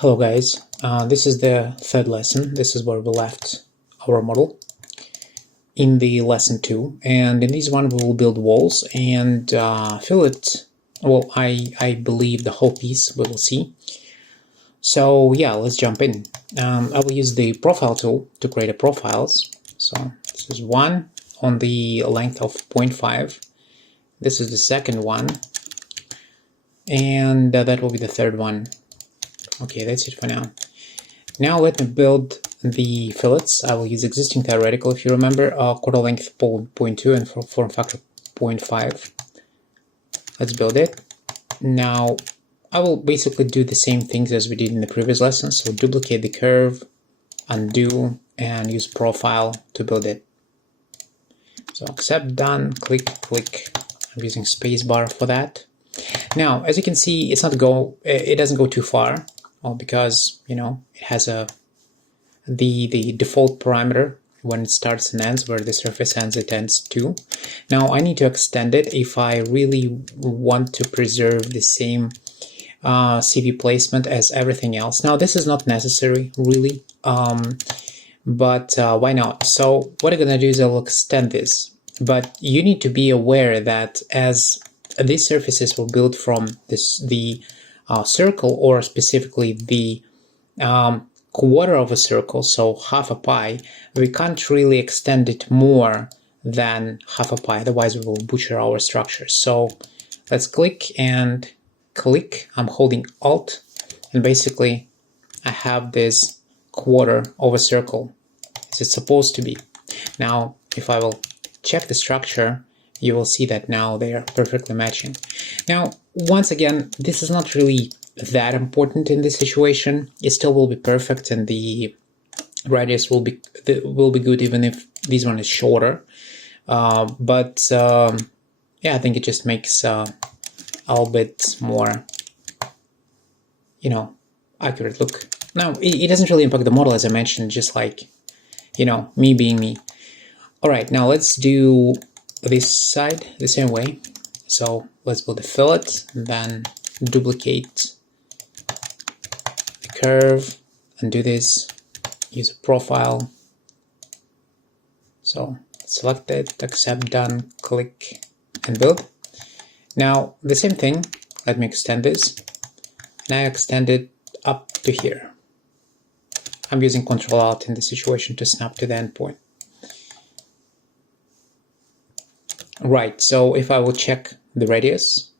Hello guys, this is the third lesson. This is where we left our model in the lesson 2, and in this one we will build walls and fill it. Well, I believe the whole piece we will see. So yeah, let's jump in. I will use the profile tool to create a profiles. So this is one on the length of 0.5. This is the second one, and that will be the third one. Okay, that's it for now. Now let me build the fillets. I will use existing theoretical, if you remember, quarter length 0.2 and form factor 0.5. Let's build it. Now I will basically do the same things as we did in the previous lesson. So duplicate the curve, undo, and use profile to build it. So accept, done, click, click. I'm using spacebar for that. Now, as you can see, it doesn't go too far. Well, because it has the default parameter when it starts and ends, where the surface ends, it ends too. Now I need to extend it if I really want to preserve the same CV placement as everything else. Now this is not necessary really, but why not? So what I'm gonna do is I'll extend this, but you need to be aware that as these surfaces were built from the circle, or specifically the quarter of a circle, so half a pi, we can't really extend it more than half a pi, otherwise we will butcher our structure. So let's click and click. I'm holding Alt, and basically I have this quarter of a circle as it's supposed to be. Now if I will check the structure, you will see that now they are perfectly matching. Now, once again, this is not really that important in this situation. It still will be perfect, and the radius will be good even if this one is shorter. Yeah, I think it just makes a little bit more, accurate look. Now, it doesn't really impact the model, as I mentioned, just like, me being me. All right, now let's do this side the same way. So let's build a fillet, then duplicate the curve, and do this, use a profile. So select it, accept, done, click, and build. Now the same thing, let me extend this, and I extend it up to here. I'm using Ctrl Alt in this situation to snap to the endpoint. Right, so if I will check the radius,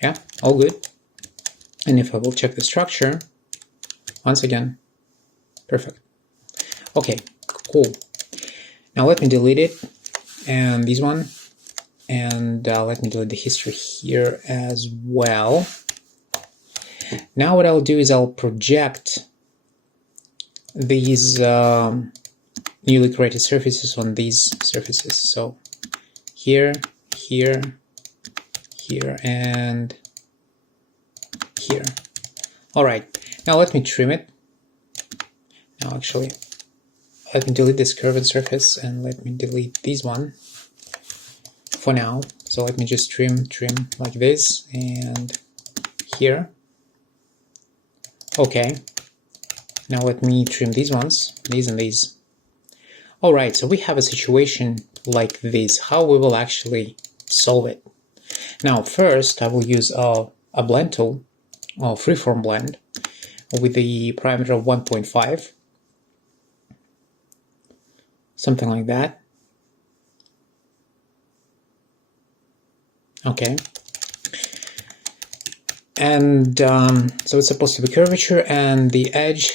yeah, all good. And if I will check the structure, once again, perfect. Okay, cool. Now let me delete it, and this one, and let me delete the history here as well. Now what I'll do is I'll project these newly created surfaces on these surfaces. So here, here, here, and here. All right, now let me trim it. Now actually, let me delete this curved surface, and let me delete this one for now. So let me just trim like this, and here. Okay, now let me trim these ones, these and these. Alright, so we have a situation like this. How we will actually solve it? Now first I will use a blend tool, or freeform blend, with the parameter of 1.5, something like that. Okay, and so it's supposed to be curvature, and the edge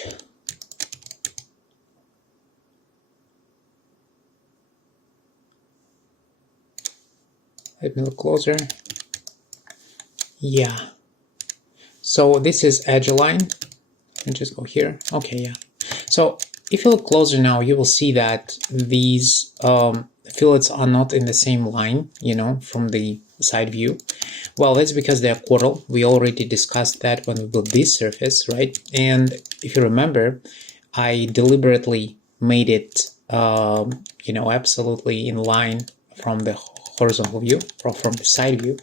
let me look closer. Yeah. So this is edge align. And just go here. Okay, yeah. So if you look closer now, you will see that these fillets are not in the same line, from the side view. Well, that's because they are quarter. We already discussed that when we built this surface, right? And if you remember, I deliberately made it, absolutely in line from the horizontal view, from the side view,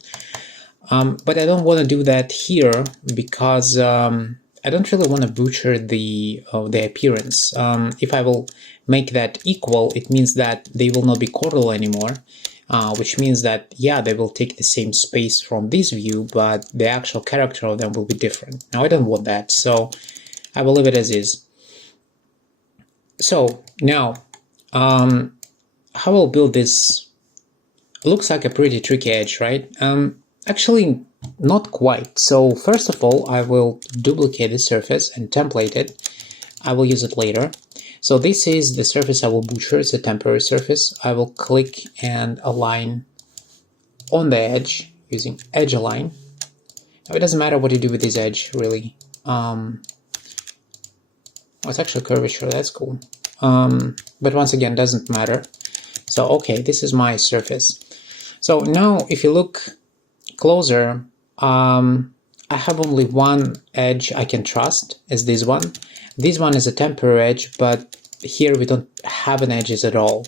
But I don't want to do that here because I don't really want to butcher the appearance. If I will make that equal, it means that they will not be chordal anymore, which means that, yeah, they will take the same space from this view, but the actual character of them will be different. Now, I don't want that, so I will leave it as is. So now, how I'll build this looks like a pretty tricky edge, right? Actually, not quite. So first of all, I will duplicate the surface and template it. I will use it later. So this is the surface I will butcher. It's a temporary surface. I will click and align on the edge using edge align. Now, it doesn't matter what you do with this edge, really. Oh, it's actually curvature. That's cool. But once again, doesn't matter. So, okay, this is my surface. So now, if you look closer, I have only one edge I can trust, is this one. This one is a temporary edge, but here we don't have an edges at all.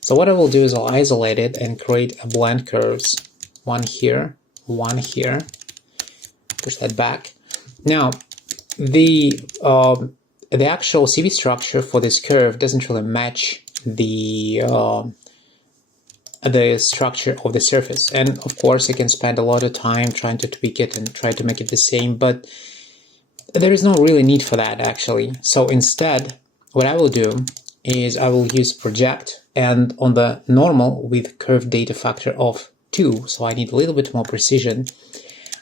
So what I will do is I'll isolate it and create a blend curves. One here, push that back. Now, the actual CV structure for this curve doesn't really match the structure of the surface, and of course I can spend a lot of time trying to tweak it and try to make it the same, but there is no really need for that actually. So instead, what I will do is I will use project, and on the normal with curve data factor of 2, so I need a little bit more precision,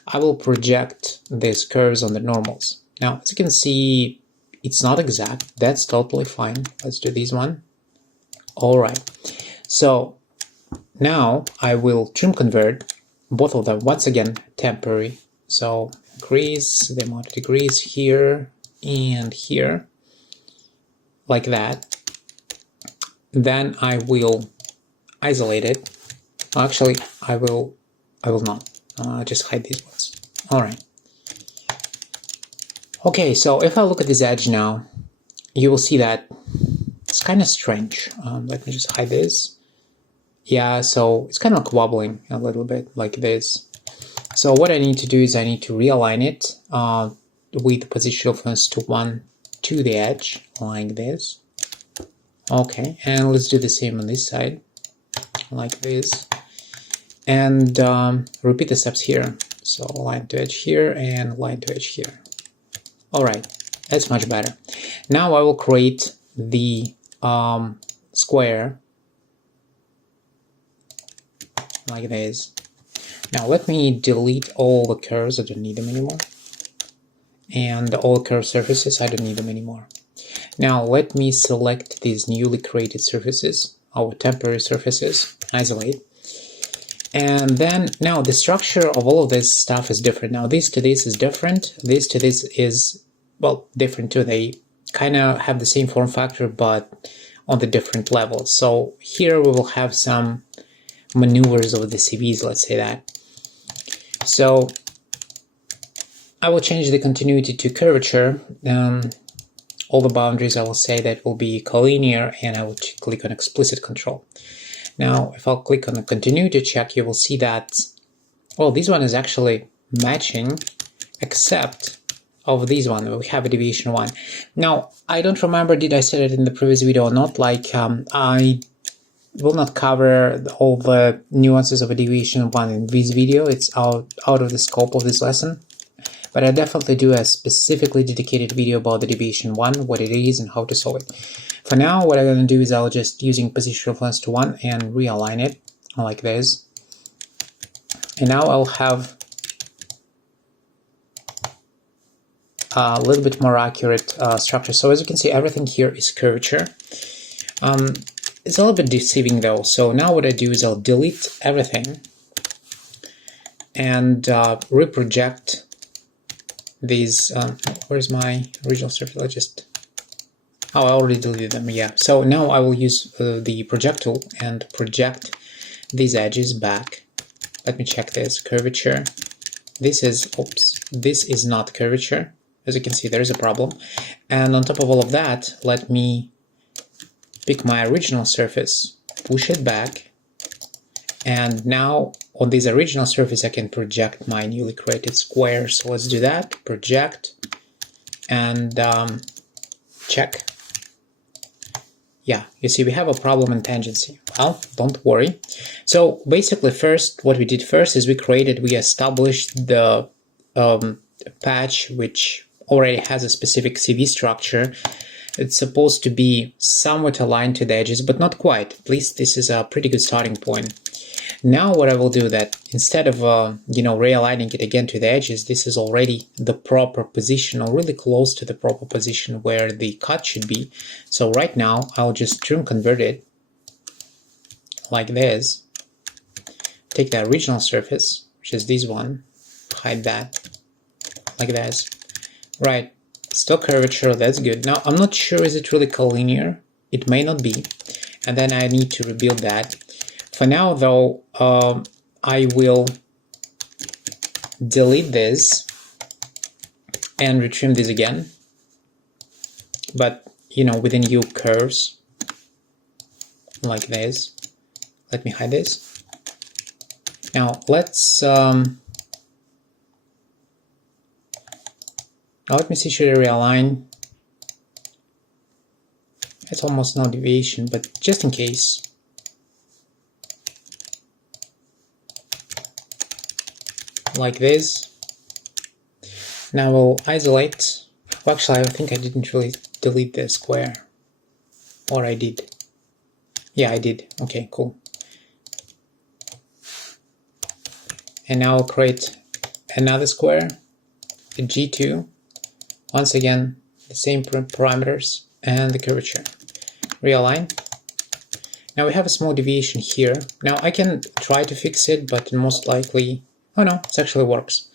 I will project these curves on the normals. Now, as you can see, it's not exact. That's totally fine. Let's do this one. All right. So now I will trim convert both of them. Once again, temporary. So increase the amount of degrees here and here, like that. Then I will isolate it. Actually, I will not. Just hide these ones. All right. Okay, so if I look at this edge now, you will see that it's kind of strange. Let me just hide this. Yeah, so it's kind of wobbling a little bit like this. So what I need to do is I need to realign it with position reference to 1 to the edge, like this. Okay, and let's do the same on this side, like this. And repeat the steps here. So line to edge here and line to edge here. All right, that's much better. Now I will create the square like this. Now let me delete all the curves, I don't need them anymore. And all curved surfaces, I don't need them anymore. Now let me select these newly created surfaces, our temporary surfaces, isolate. And then now the structure of all of this stuff is different. Now this to this is different. This to this is, well, different too. They kind of have the same form factor, but on the different levels. So here we will have some maneuvers of the CVs, let's say that. So I will change the continuity to curvature. All the boundaries I will say that will be collinear, and I will click on explicit control. Now, if I'll click on the continuity check, you will see that, well, this one is actually matching, except of this one. We have a deviation 1. Now, I don't remember, did I say it in the previous video or not? Like, I will not cover all the nuances of a deviation 1 in this video. It's out of the scope of this lesson. But I definitely do a specifically dedicated video about the deviation 1, what it is and how to solve it. For now, what I'm going to do is I'll just using position reference to 1 and realign it like this. And now I'll have a little bit more accurate structure. So as you can see, everything here is curvature. It's a little bit deceiving though. So now what I do is I'll delete everything and reproject these. Where's my original surface? I already deleted them. Yeah. So now I will use the project tool and project these edges back. Let me check this curvature. This is, oops, this is not curvature. As you can see, there is a problem. And on top of all of that, let me pick my original surface, push it back, And now on this original surface, I can project my newly created square. So let's do that, project, and check. Yeah, you see we have a problem in tangency. Well, don't worry. So basically first, what we did first is we established the patch which already has a specific CV structure. It's supposed to be somewhat aligned to the edges, but not quite. At least this is a pretty good starting point. Now what I will do that instead of realigning it again to the edges, this is already the proper position, or really close to the proper position where the cut should be. So right now I'll just trim convert it like this. Take the original surface, which is this one, hide that like this. Right, still curvature, that's good. Now I'm not sure, is it really collinear? It may not be, and then I need to rebuild that. For now, though, I will delete this and retrim this again, but with the new curves like this. Let me hide this. Now let's let me see, should I realign? It's almost no deviation, but just in case. Like this. Now we'll isolate. Well, actually, I think I didn't really delete the square. Or I did. Yeah, I did. Okay, cool. And now I'll create another square, a G2. Once again, the same parameters and the curvature. Realign. Now we have a small deviation here. Now I can try to fix it, but most likely... Oh no, it actually works.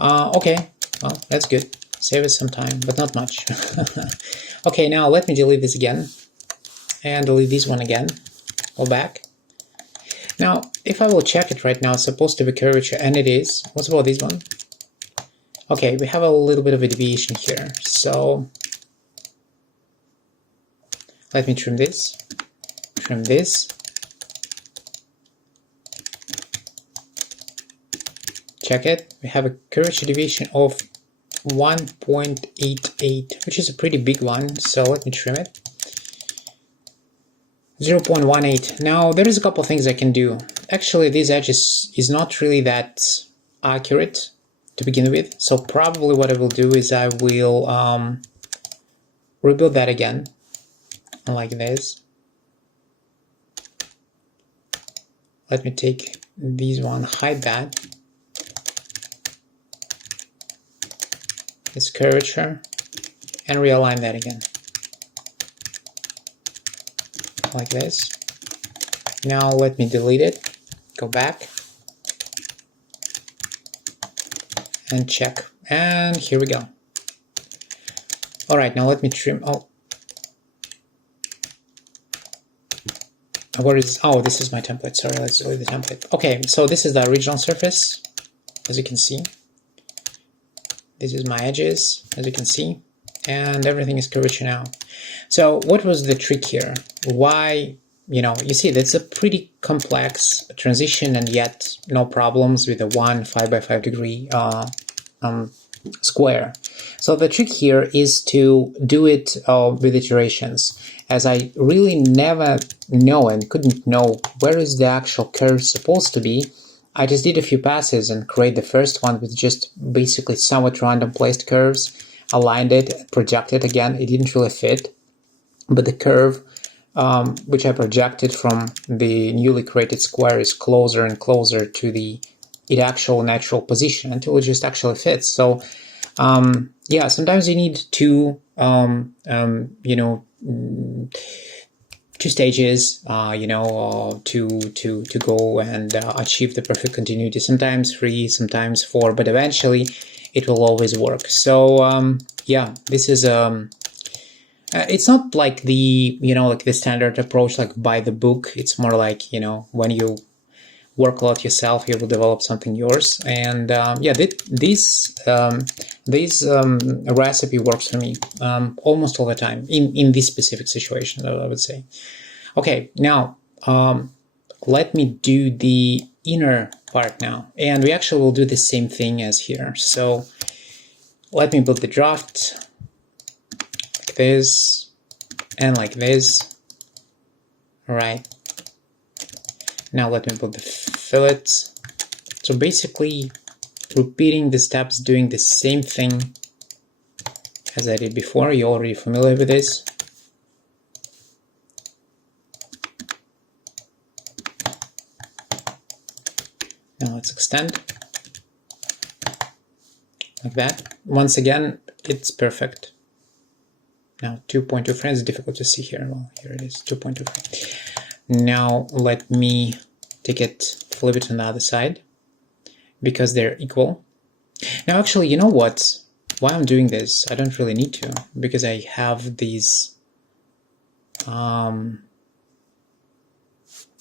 Okay, well, that's good. Save us some time, but not much. Okay, now let me delete this again. And delete this one again. Go back. Now, if I will check it right now, it's supposed to be curvature, and it is. What about this one? Okay, we have a little bit of a deviation here. So, let me trim this. Trim this. Check it. We have a curvature deviation of 1.88, which is a pretty big one. So let me trim it. 0.18. Now there is a couple things I can do. Actually, this edge is not really that accurate to begin with. So probably what I will do is I will rebuild that again, like this. Let me take this one, hide that. This curvature, and realign that again. Like this. Now let me delete it, go back, and check. And here we go. Alright, now let me trim. Oh, where is... Oh, this is my template. Sorry, let's delete the template. Okay, so this is the original surface, as you can see. This is my edges, as you can see, and everything is curvature now. So what was the trick here? Why, you see, that's a pretty complex transition, and yet no problems with a 5x5 degree square. So the trick here is to do it with iterations, as I really never know and couldn't know where is the actual curve supposed to be. I just did a few passes and create the first one with just basically somewhat random placed curves, aligned it, projected again. It didn't really fit, but the curve which I projected from the newly created square is closer and closer to the actual natural position until it just actually fits. So yeah, sometimes you need to two stages, to go and achieve the perfect continuity. Sometimes 3, sometimes 4, but eventually it will always work. So yeah, this is it's not like the like the standard approach, like by the book. It's more like when you work a lot yourself, you will develop something yours. And yeah, this recipe works for me almost all the time in this specific situation, I would say. Okay, now let me do the inner part now. And we actually will do the same thing as here. So let me build the draft like this and like this. All right. Now let me build the fillet. So basically repeating the steps, doing the same thing as I did before. You're already familiar with this. Now let's extend like that. Once again, it's perfect. Now 2.2 frames is difficult to see here. Well, here it is, 2.2 frames. Now let me take it, flip it on the other side because they're equal. Now actually, you know what? Why I'm doing this, I don't really need to, because I have these,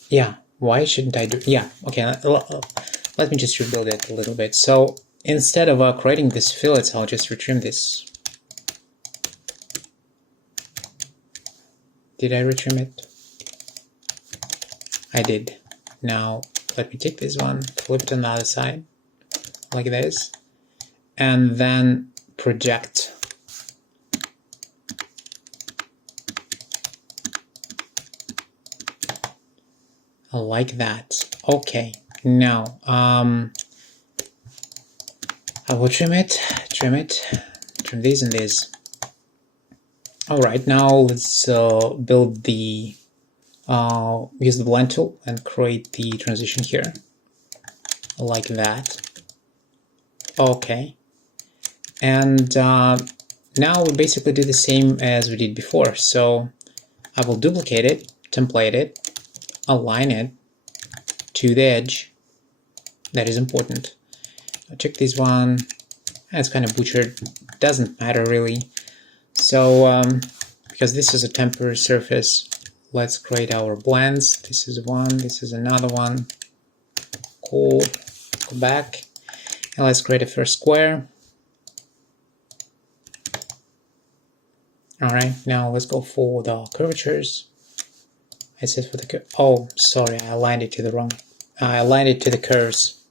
yeah, why shouldn't I do, yeah, okay, let me just rebuild it a little bit. So instead of creating this fillets, I'll just retrim this. Did I retrim it? I did. Now let me take this one, flip it on the other side, like this, and then project. Like that. Okay, now I will trim these and these. Alright, now let's build the use the blend tool and create the transition here like that. Okay, and now we basically do the same as we did before. So I will duplicate it, template it, align it to the edge. That is important. I'll check this one. It's kind of butchered, doesn't matter really. So because this is a temporary surface, let's create our blends. This is one, this is another one. Cool. Go back and let's create a first square. Alright, now let's go for the curvatures. I said for the oh, sorry, I aligned it to the wrong. I aligned it to the curves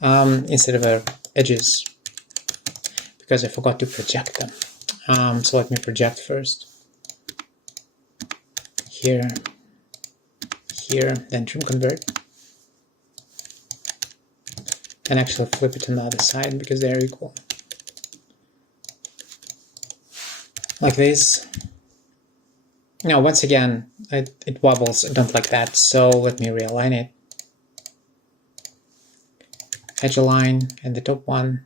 instead of edges because I forgot to project them. So let me project first. Here, here, then trim convert. And actually flip it on the other side because they're equal. Like this. Now, once again, it wobbles. I don't like that, so let me realign it. Edge align, and the top one.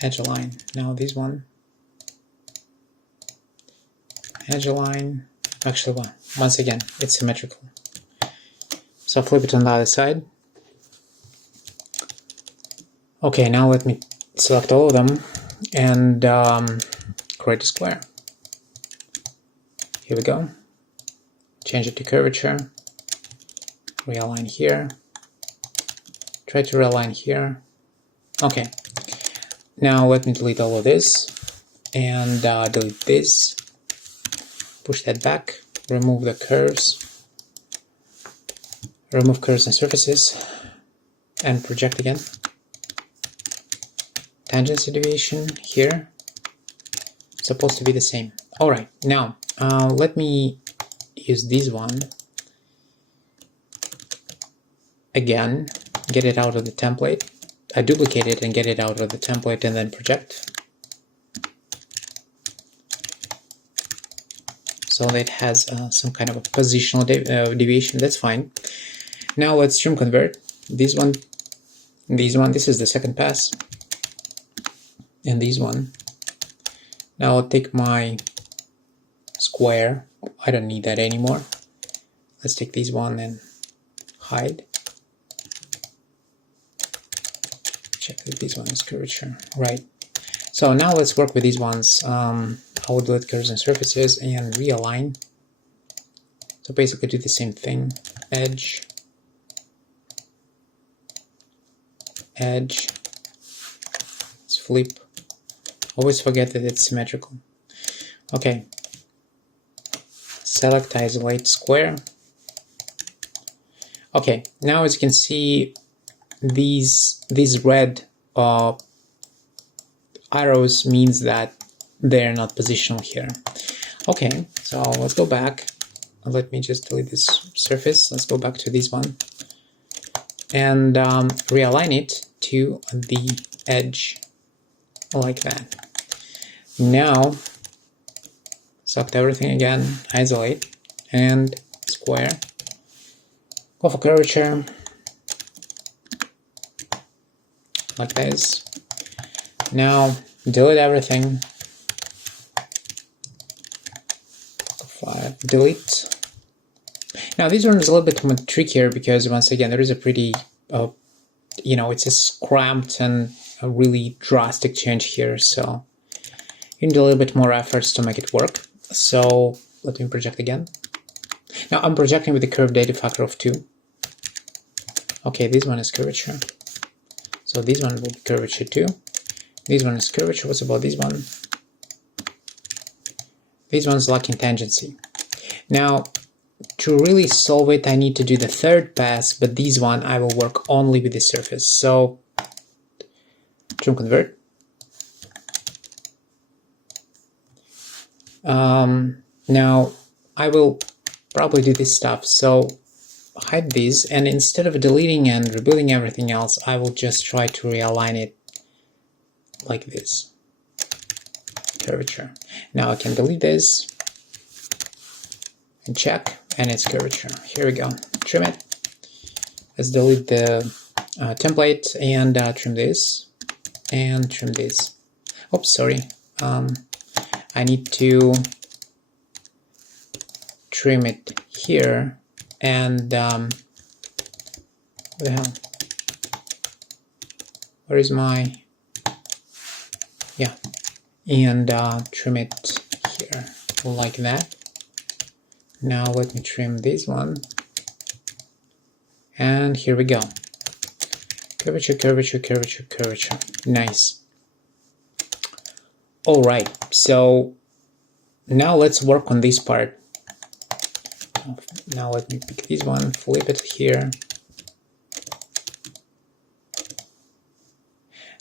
Edge align. Now this one. Edge align. Actually, once again, it's symmetrical. So flip it on the other side. Okay, now let me select all of them and create a square. Here we go. Change it to curvature. Realign here. Try to realign here. Okay. Now let me delete all of this and delete this. Push that back. Remove the curves. Remove curves and surfaces and project again. Tangency deviation here. Supposed to be the same. Alright, now let me use this one again, get it out of the template. I duplicate it and get it out of the template and then project. So that it has some kind of a positional deviation, that's fine. Now let's trim convert. This one, this is the second pass. And this one. Now I'll take my square. I don't need that anymore. Let's take this one and hide. Check that this one is curvature. Right. So now let's work with these ones. I will delete curves and surfaces and realign. So basically do the same thing. Edge. Edge. Let's flip. Always forget that it's symmetrical. Okay. select, isolate, square. Okay, now as you can see, these red arrows means that they're not positional here. Okay, so let's go back. Let me just delete this surface. Let's go back to this one and realign it to the edge like that. Now select everything again, isolate and square. Go for curvature like this. Now delete everything. Delete. Now this one is a little bit more trickier because once again there is a pretty it's a cramped and a really drastic change here, so you need a little bit more efforts to make it work. So let me project again. Now I'm projecting with the curve data factor of 2. Okay, this one is curvature, so this one will be curvature 2. This one is curvature. What's about this one? This one's lacking tangency. Now, to really solve it, I need to do the third pass, but this one I will work only with the surface. So, trim convert. Now, I will probably do this stuff. So, hide this, and instead of deleting and rebuilding everything else, I will just try to realign it like this. Curvature. Now I can delete this and check, and it's curvature. Here we go. Trim it. Let's delete the template and trim this and trim this. Oops, sorry. I need to trim it here and what the hell? Where is my and trim it here like that. Now let me trim this one, and here we go. Curvature, curvature, curvature, curvature. Nice. All right, so now let's work on this part. Now let me pick this one, flip it here.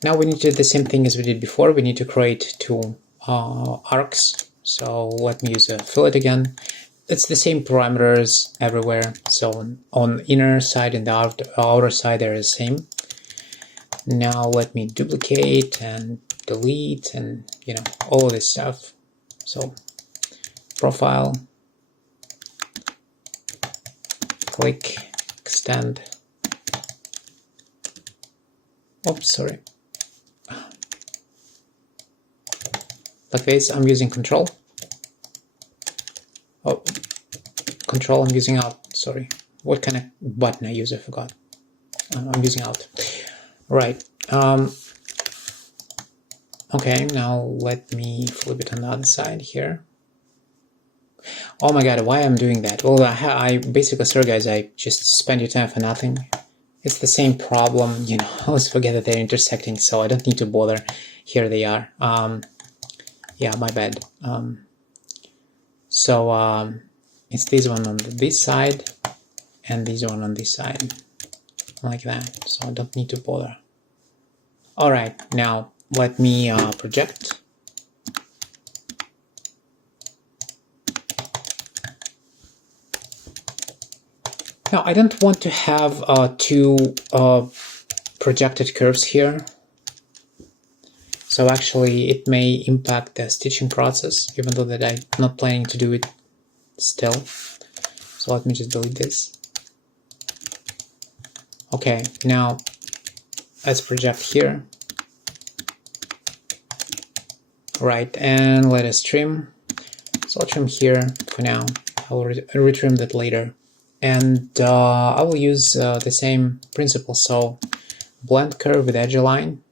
Now we need to do the same thing as we did before. We need to create 2 arcs. So let me use a fillet again. It's the same parameters everywhere. So on inner side and the outer side they're the same. Now let me duplicate and delete and all of this stuff. So profile, click, extend. Oops, sorry. Like this, I'm using control. Oh, control, I'm using alt, sorry. What kind of button I use, I forgot. I'm using alt. Right. Okay, now let me flip it on the other side here. Oh my god, why I'm doing that? Well, I basically, sorry guys, I just spent your time for nothing. It's the same problem, I always forget that they're intersecting, so I don't need to bother. Here they are. Yeah, my bad. It's this one on this side and this one on this side, like that. So I don't need to bother. All right, now let me project. Now I don't want to have 2 projected curves here. So actually it may impact the stitching process, even though that I'm not planning to do it still. So let me just delete this. Okay, now let's project here. Right, and let us trim. So I'll trim here for now. I will retrim that later. And I will use the same principle. So blend curve with edge align.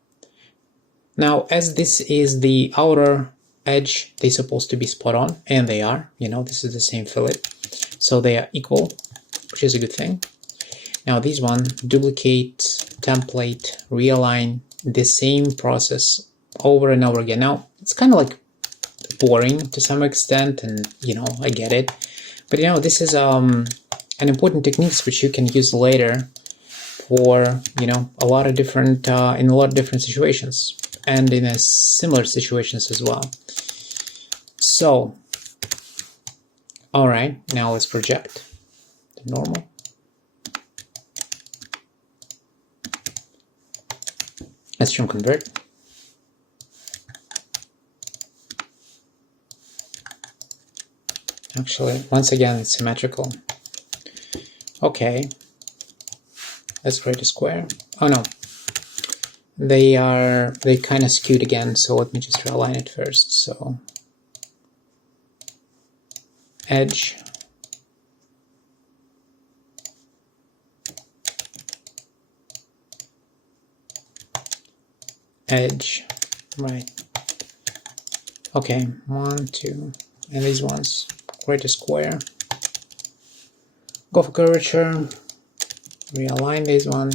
Now, as this is the outer edge, they're supposed to be spot on, and they are. This is the same fillet, so they are equal, which is a good thing. Now, this one, duplicate, template, realign, the same process over and over again. Now, it's kind of like boring to some extent, and I get it, But you know, this is an important techniques which you can use later for, you know, a lot of different in a lot of different situations and in a similar situations as well. So, all right, now let's project the normal. Let's trim convert. Actually, once again, it's symmetrical. Okay, let's create a square. Oh no, they kind of skewed again, so let me just realign it first. So edge, edge, right. Okay, 1, 2, and these ones. Create a square. Go for curvature. Realign this one.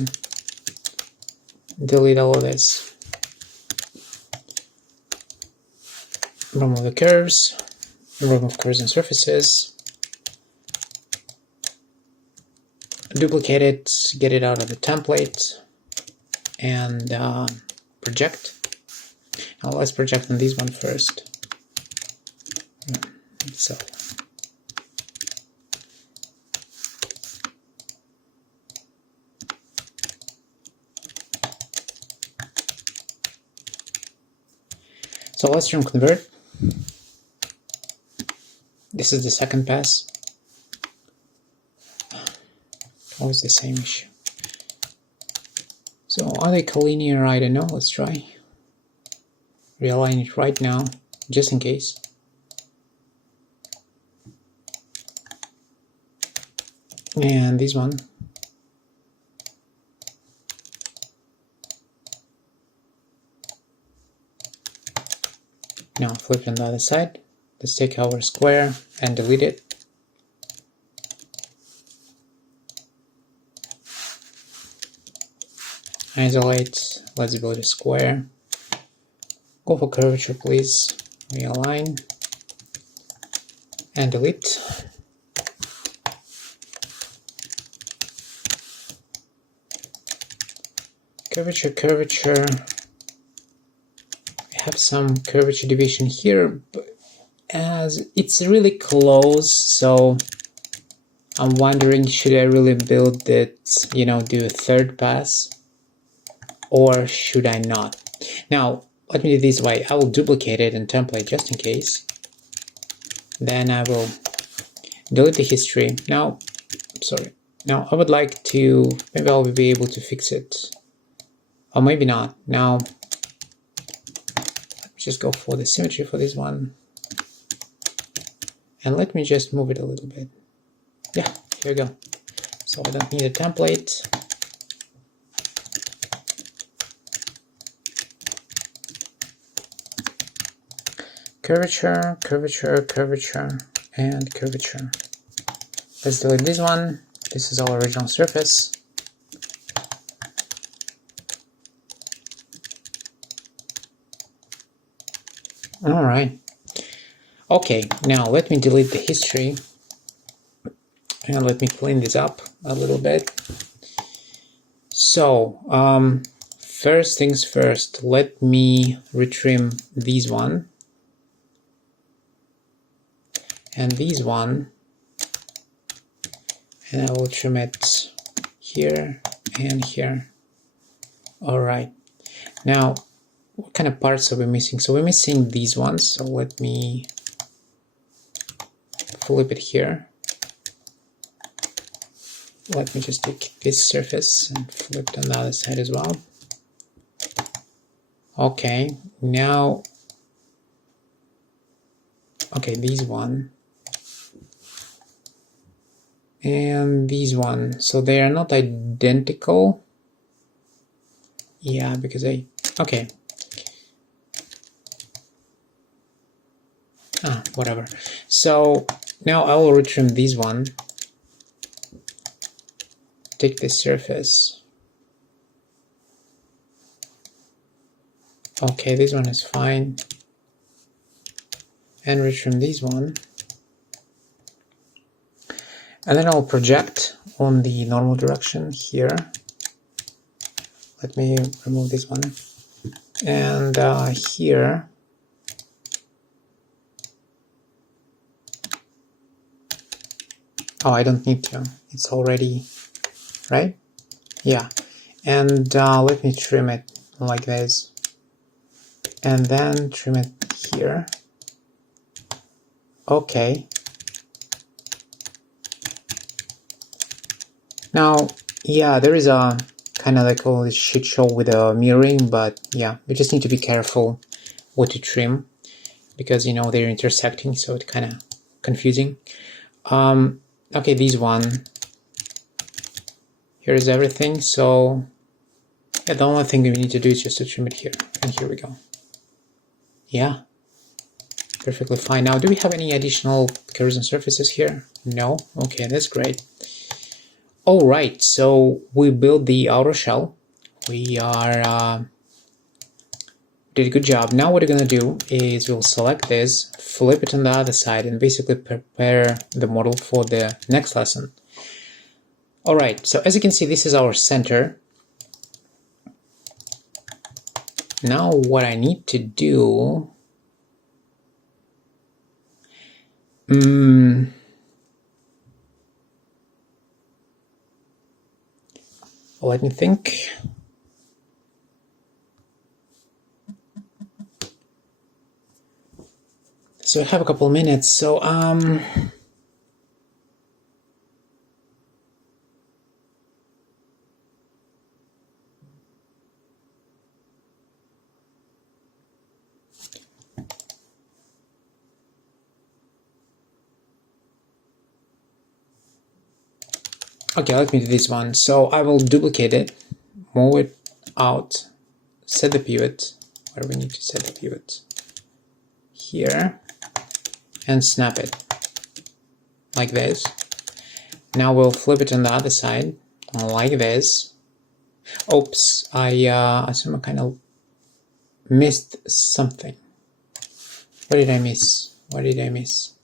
Delete all of this. Remove the curves. Remove curves and surfaces. Duplicate it. Get it out of the template. And project. Now let's project on this one first. So let's trim convert. This is the second pass. Always the same issue. So are they collinear? I don't know. Let's try. Realign it right now, just in case. And this one. Now flip it on the other side. Let's take our square and delete it. Isolate. Let's build a square. Go for curvature, please. Realign. And delete. Curvature, curvature. I have some curvature division here, but as it's really close, so I'm wondering, should I really build it, you know, do a third pass, or should I not? Now, let me do it this way. I will duplicate it in template just in case. Then I will delete the history. Now, sorry. Now I would like to, maybe I'll be able to fix it. Or maybe not. Now, let's just go for the symmetry for this one. And let me just move it a little bit. Yeah, here we go. So I don't need a template. Curvature, curvature, curvature, and curvature. Let's delete this one. This is our original surface. All right. Okay, now let me delete the history and let me clean this up a little bit. So, first things first, let me retrim these one and these one, and I will trim it here and here. All right. Now, what kind of parts are we missing? So we're missing these ones. So let me flip it here. Let me just take this surface and flip it on the other side as well. Okay, now, okay, these one and these one. So they are not identical. Yeah, because okay. Whatever. So now I will retrim this one. Take this surface. Okay, this one is fine. And retrim this one. And then I'll project on the normal direction here. Let me remove this one. And here, oh, I don't need to. It's already, right? Yeah. And let me trim it like this. And then trim it here. Okay. Now, yeah, there is a kind of like a shit show with a mirroring, but yeah, we just need to be careful what to trim because, you know, they're intersecting, so it's kind of confusing. Okay, this one. Here's everything, so yeah, the only thing we need to do is just to trim it here, and here we go. Yeah, perfectly fine. Now, do we have any additional curves and surfaces here? No? Okay, that's great. All right, so we built the outer shell. We are did a good job. Now what we're gonna do is we'll select this, flip it on the other side, and basically prepare the model for the next lesson. All right, so as you can see, this is our center. Now what I need to do, let me think. So I have a couple of minutes, so okay, let me do this one. So I will duplicate it, move it out, set the pivot, where we need to set the pivot, here, and snap it, like this. Now we'll flip it on the other side, like this. Oops, I assume I kind of missed something. What did I miss? What did I miss?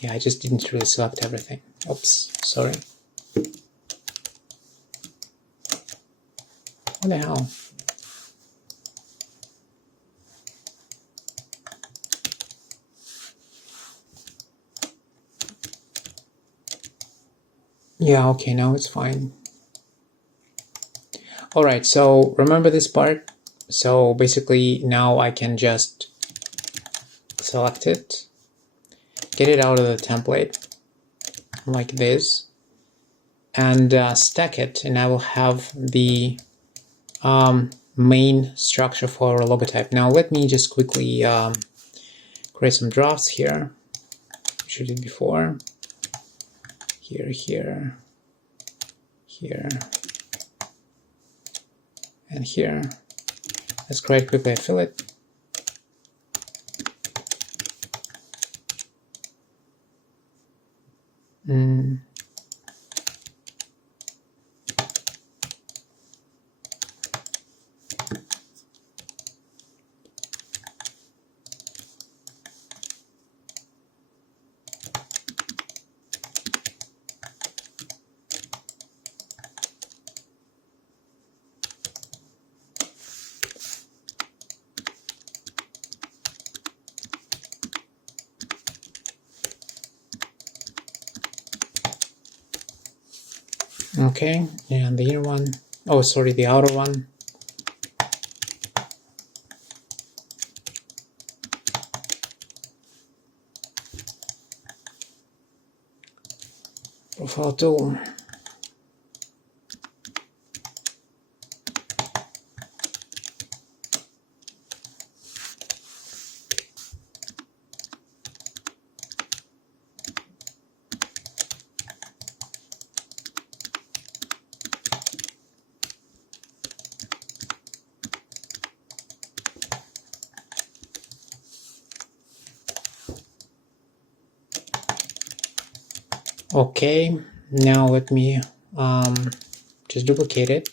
Yeah, I just didn't really select everything. Oops, sorry. What the hell? Yeah, okay, now it's fine. All right, so remember this part. So basically now I can just select it, get it out of the template like this, and stack it, and I will have the main structure for our logotype. Now let me just quickly create some drafts here, which I did before. Here, here, here, and here. Let's create quickly a fillet. Okay, and the inner one, oh sorry, the outer one. Profile tool. Okay, now let me just duplicate it.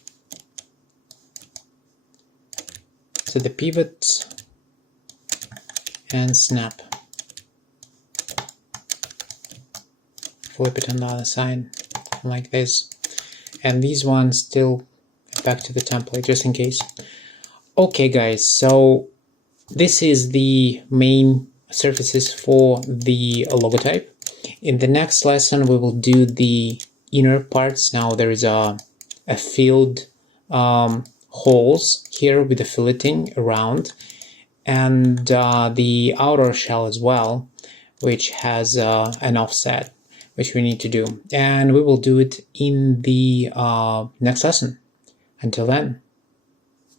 So the pivot and snap. flip it on the other side like this. And these ones still back to the template, just in case. Okay guys, so this is the main surfaces for the logotype. In the next lesson we will do the inner parts. Now there is a filled holes here with the filleting around, and the outer shell as well, which has an offset, which we need to do, and we will do it in the next lesson. Until then.